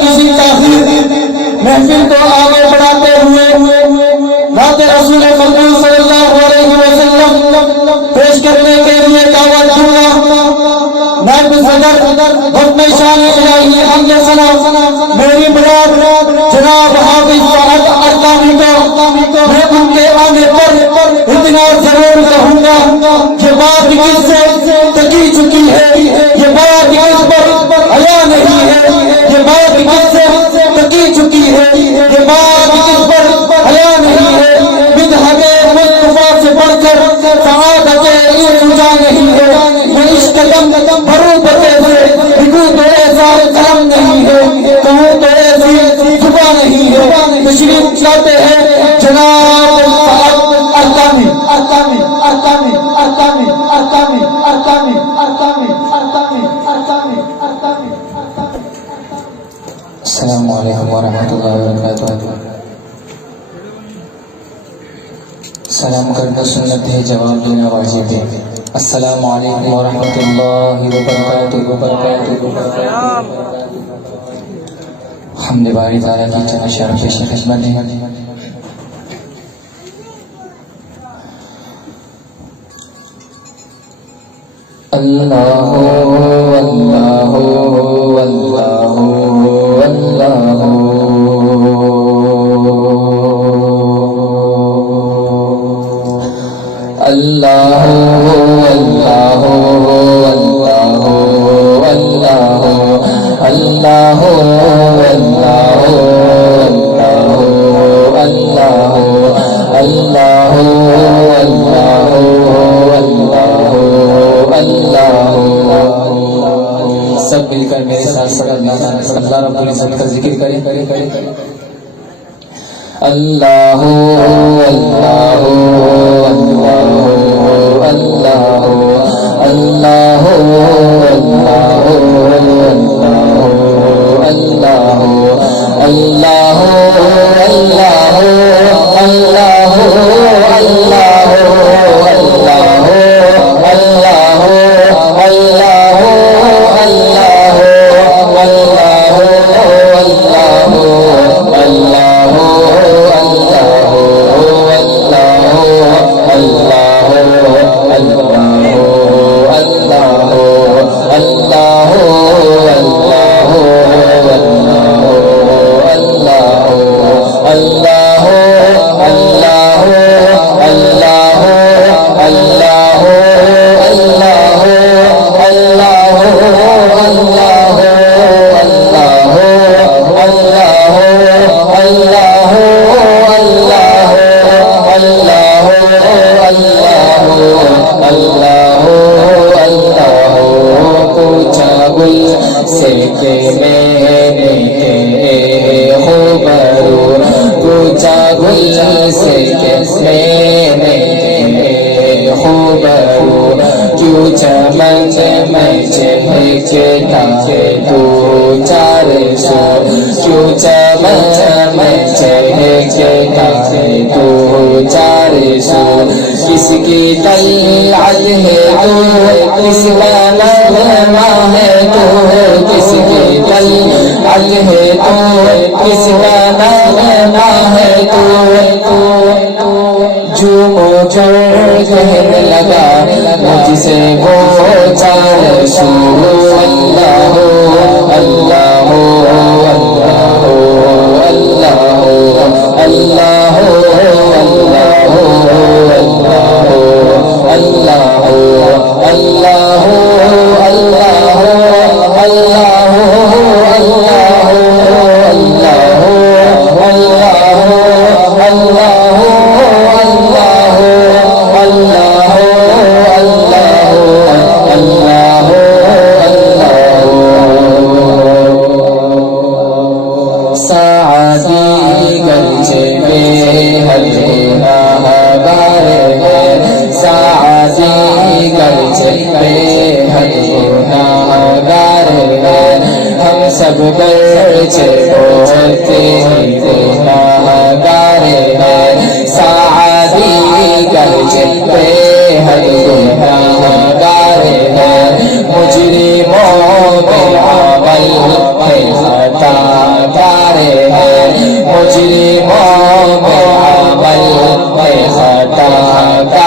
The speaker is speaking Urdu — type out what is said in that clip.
کسی تاخیر محفل کو آگے بڑھاتے ہوئے نعت رسول مقبول صلی اللہ علیہ وسلم پیش کرنے کے لیے دعوت دوں گا۔ نائب صدر حکم شان الہی حمد ثنا میری مراد جناب حافظ فہد ارکانی کو میں ان کے آنے پر اتنا ضرور کہوں گا کہ بات کس سے تکی چکی ہے، یہ بات کس پر حیا نہیں ہے، یہ بات کس سے تکی چکی ہے، یہ بات کس پر حیا نہیں ہے۔ مذہب مصطفیٰ سے بڑھ کر سعادت التجا نہیں ہے، میں اس قدم بھروں پتے سے لکھوں تو ایسا قلم نہیں ہے، کہوں تو ایسی زباں نہیں ہے۔ تشریف لاتے ہیں جناب فہد ارکانی۔ السلام علیکم ورحمۃ اللہ وبرکاتہ۔ سلام کرنا سنت ہے، جواب دینا واجب ہے۔ السلام علیکم ورحمۃ اللہ وبرکاتہ۔ حمد باری تعالیٰ کی چنا شرف خدمت ہے۔ اللہ اللہ اللہ اللہ اللہ اللہ اللہ اللہ سب مل کر میرے ساتھ ساتھ اللہ رب العزت کا ذکر کریں۔ اللہ اللہ اللہ اللہ اللہ اللہ کس کی طلعت ہے تو کس کا نغمہ ہے تو، کس کی طلعت ہے تو کس کا نغمہ ہے تو، جھومو کر کہنے لگا مجھ سے وہ چار سو۔ اللہ اللہ اللہ اللہ اللہ سب گرچہ بہت ہی گناہگار ہیں، سعادی گرچہ بے حد گناہگار ہیں، مجرموں میں عمل ہے خطا ہٹا